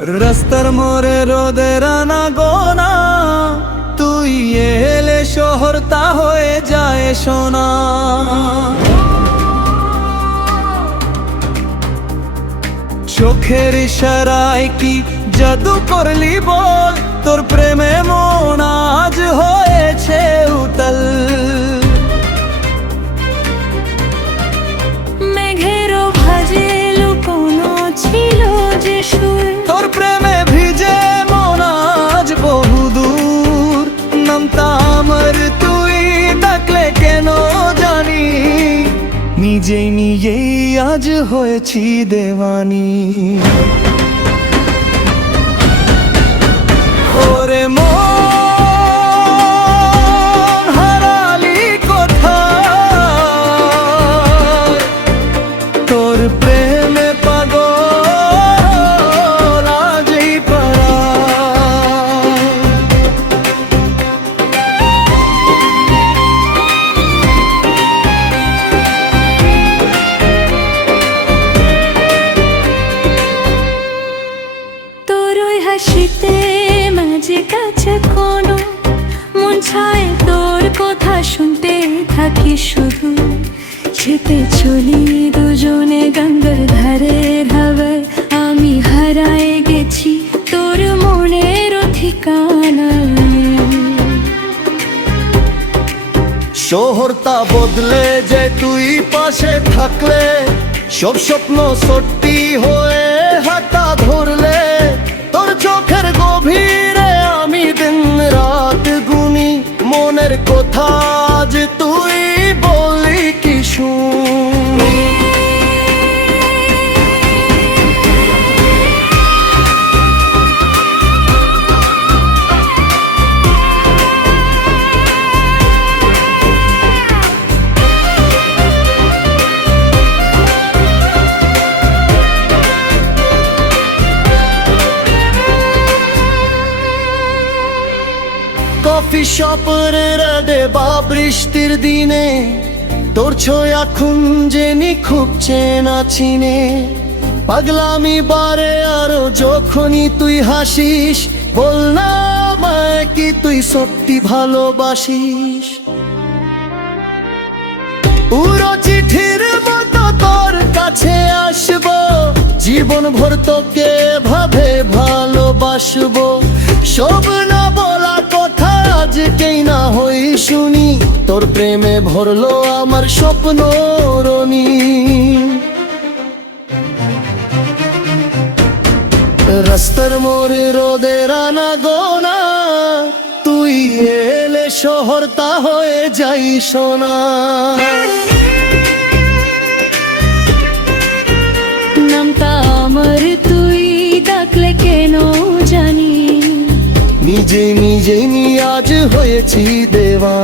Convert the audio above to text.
রাস্তার মোড়ে রোদের আনা গোনা, তুই এলে শহরটা হয়ে যায় সোনা। চোখের ইশারায় কি জাদু করলি বল, তোর প্রেমে মন আজ হয়েছে উতল। মেঘেরও ভাজে লুকোনো ছিল যে সুর, তোর প্রেমে ভিজে মন আজ বহুদূর। নামটা আমার তুই ডাকলে কেন জানি, নিজেই নিজেই আজ হয়েছি দেওয়ানি। ওরে মন হারালি কোথায়, তোর প্রেমে পাগল আজই পারা। তোর ওই হাসিতে মাঝে কাছে কোনো মন ছায়, তোর কথা শুনতে থাকি শুধু। যেতে চলি দুজনে গঙ্গার ধারের হাওয়ায়, আমি হারায় গেছি তোর মনের ঠিকানা। শহরটা বদলে যে তুই পাশে থাকলে, সব স্বপ্ন সত্যি হয়ে হাঁটা ধরলে। তোর চোখের গভীরে আমি দিন রাত গুনি, মনের কথা যে তুই বলি কি শুনি। কফি শপের রাতে বা বৃষ্টির দিনে, তোর ছোঁয়া খুঁজে নি খুব চেনা চিনে। পাগলামি বারে আরো যখনই তুই হাসিস, বল না আমায় কি তুই সত্যি ভালোবাসিস। পুরো চিঠির মতো তোর কাছে আসবো, জীবন ভর তোকে ভাবে ভালোবাসবো। সব না বলা কথা আজকেই না হই শুনি, তোর প্রেমে ভরলো আমার স্বপ্ন রনি। রাস্তার মোড়ে রোদের আনা গোনা, তুই এলে শহরটা হয়ে যাই সোনা। নামটা আমার তুই ডাকলে কেন জানি, নিজে নিজে আজ হয়েছি দেওয়া।